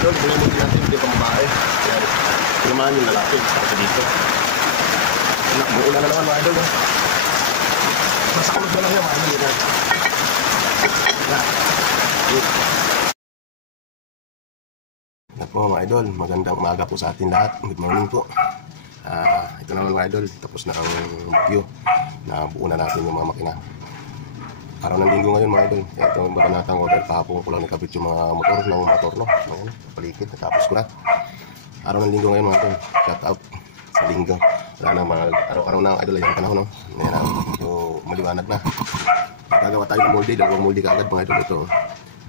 idol, buhay-buhay natin, hindi pa mabae. Yan. Lumahan yung lalaki. Kasi dito. Buulan na naman mga idol. Masakulog na lang yan mga idol. Yan. Yan po mga idol, magandang umaga po sa atin lahat. Good morning po. Ito naman mga idol, tapos na ang video na buo na natin yung mga makina. Araw ng linggo ngayon mga idol. Ito ang babanatang ko dahil kahapon ko lang nakabit yung mga motor no. Ayan, palikid, natapos ko na. Araw ng linggo ngayon mga idol. Shout out sa linggo. Wala nang mga araw-araw na idol. Ayan panahon no. Ayan na, medyo maliwanag na. Gagawa tayo ng molde. Dalawang molde kaagad mga idol. Ito,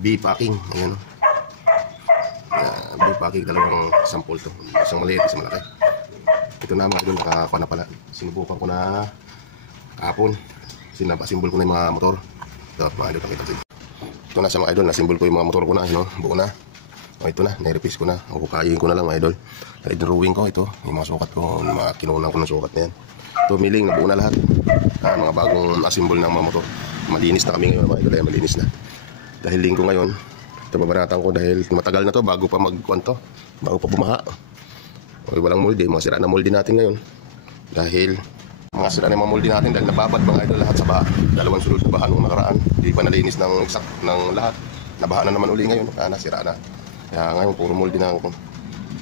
B-packing. Ayan no. B-packing, dalawang sample to. Isang maliit, isang malaki. Ito na mga idol, nakakuha na pala. Sinubukan ko na kahapon. Sinapasimbol ko na yung mga motor. Ito mga idol, nakita sila. Ito na sa mga idol, nasimbol ko yung mga motor ko na, no? Buo na. O ito na, nai-replace ko na. Hukayin ko na lang mga idol. Drawing ko ito, yung mga sukat ko, mga kinunan ko ng sukat na yan. Ito milling, nabuo na lahat. Mga bagong asimbol ng mga motor. Malinis na kami ngayon mga idol, malinis na. Dahil linggo ngayon, ito babanatan ko dahil matagal na to bago pa magkwanto, bago pa bumaha. O walang molde, mga sira na molde natin ngayon. Dahil mga sira na mga molde natin dahil nababad mga idol lahat sa baha. Dalawang sunod na baha nung nakaraan. Hindi pa nalinis ng exact ng lahat. Nabaha na naman uli ngayon, nasira na. Kaya ngayon puro molde na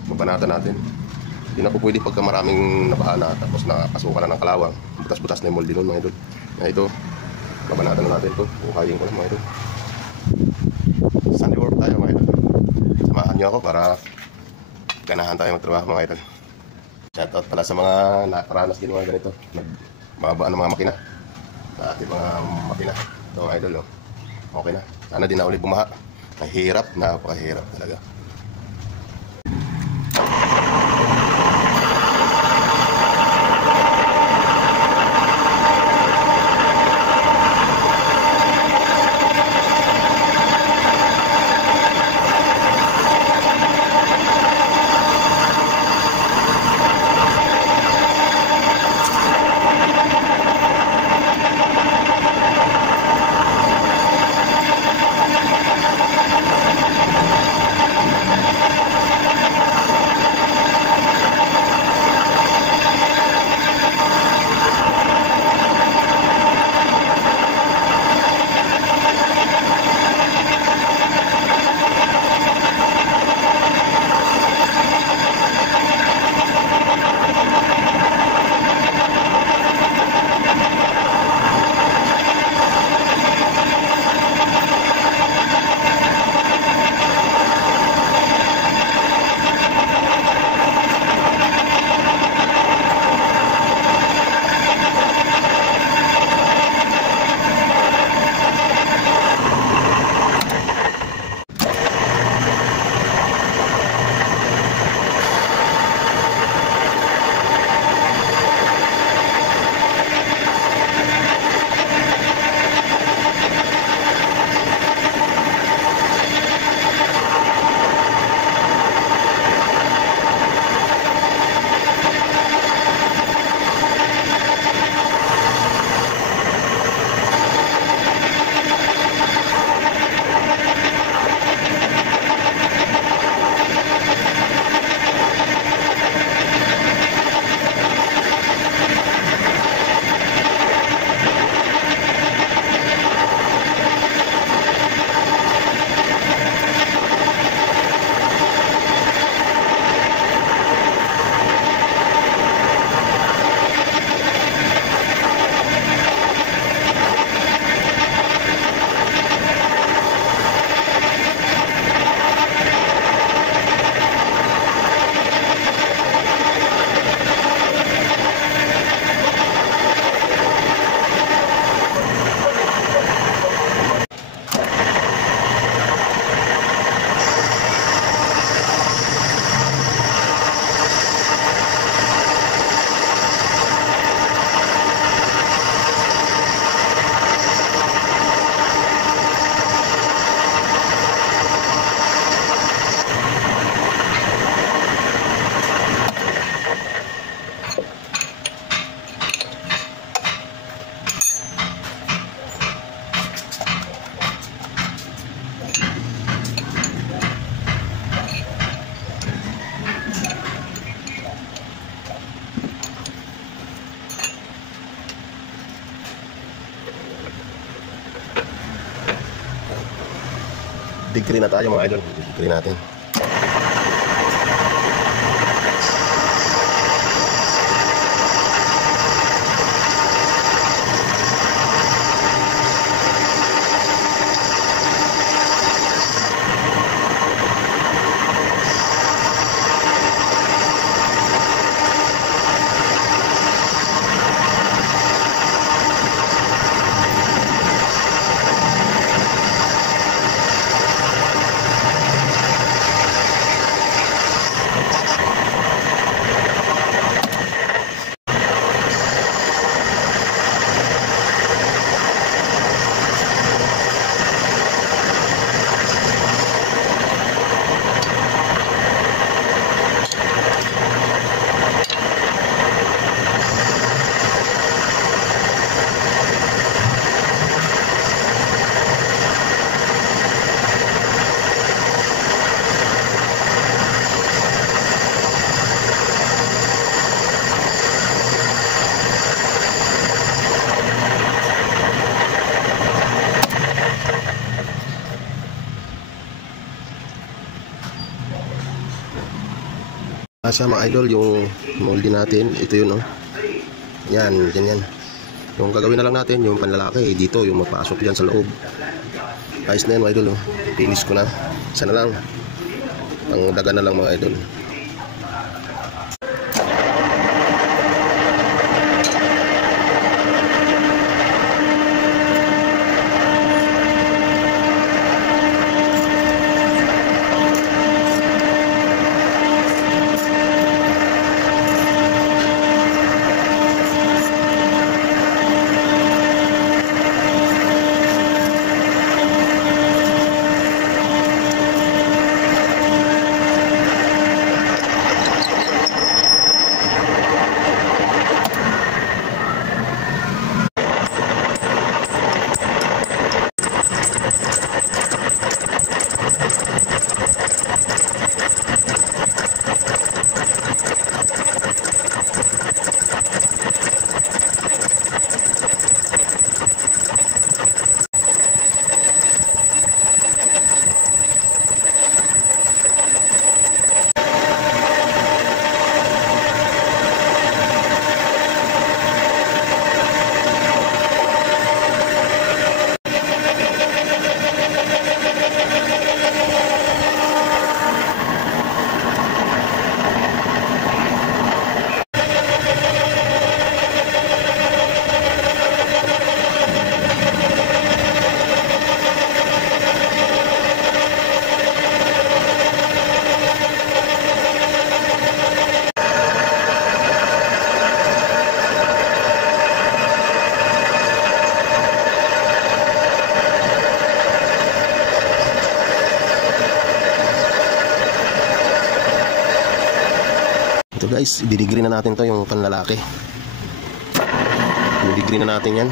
mabanatan natin. Hindi na po pwede pagka maraming nabaha na tapos nakapasukan na ng kalawang. Butas-butas na yung molde nun mga idol. Kaya ito, mabanatan na natin ito. Hukayin ko lang mga idol. Sunday work tayo mga idol. Samahan niyo ako para ganahan tayo magtrabaho mga idol. Shoutout pala sa mga nakaranas din mga ganito. Nagbabaan ng mga makina. Sa ating mga makina. Ito mga idol. Okay na. Sana din na ulit bumaha. Mahirap. Napakahirap talaga. Degree na tayo mga idol. Degree natin. Siya mga idol, yung moldy natin, ito yun oh. Yan, ganyan. Yung gagawin na lang natin, yung panlalaki, dito, yung magpasok dyan sa loob. Ayos na yan mga idol oh. Finish ko na. Isa na lang. Ang daga na lang mga idol. Ito guys, i-degree na natin to yung panlalaki. I-degree na natin yan.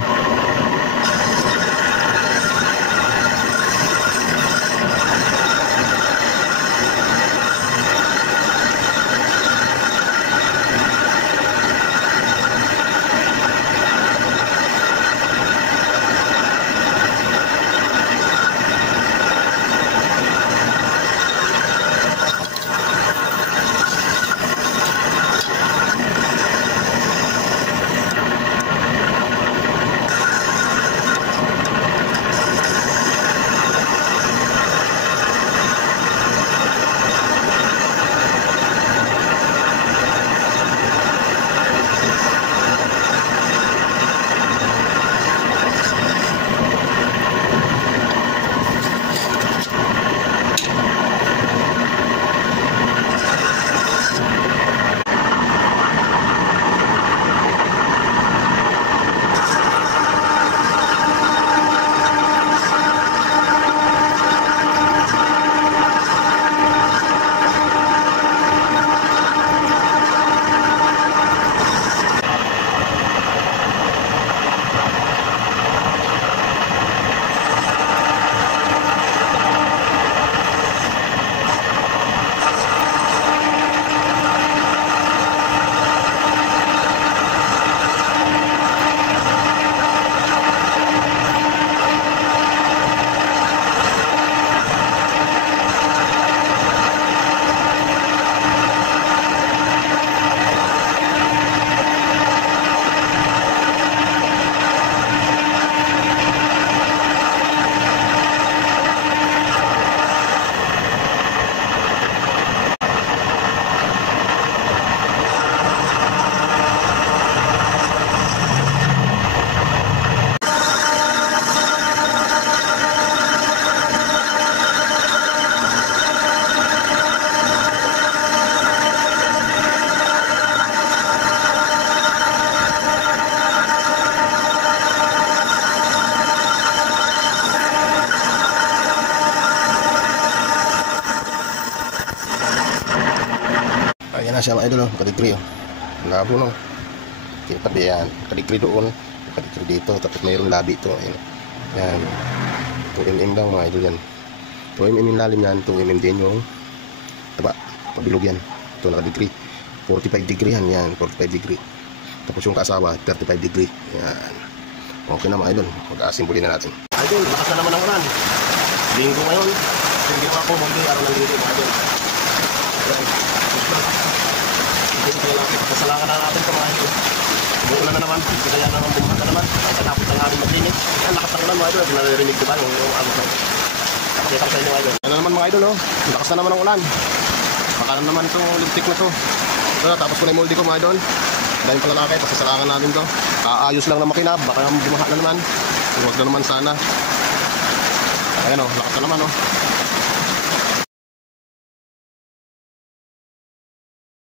Ayan na siya mga idol, nakadegree oh. Labo no. Kita ba yan? Nakadegree doon, nakadegree dito, tapos mayroong labi ito. Ayan. Yan. 2mm lang mga idol yan. 2mm yung lalim yan, 2mm din yung taba, pabilog yan. Ito nakadegree. 45 degree yan, yan, 45 degree. Tapos yung kasawa, 35 degree. Yan. Okay na mga idol, mag-asimbuli na natin. Idol, lakas na naman ang ulan. Linggo ngayon. Yung ginawa ko, mga araw ng linggo mga idol. Yan. Ito yung natin. Kasalangan na natin ito mga idol. Umuulan na naman. Kaya naman bumuhat na naman. Ang kanapot ng ating maglinis. Yan, lakas ng ulan mga idol. Naririnig diba yung ano ko. Pakita ko sa inyo mga idol. Yan na naman mga idol, no? Lakas na naman ang ulan. Baka naman itong lintik na to. Ito na, tapos ko na yung molde ko mga idol. Dahil pala nakakit, pasasalangan natin to. Kaayos lang na makina, baka bumaha na naman. Huwag na naman sana. Ayan o, lakas na naman o.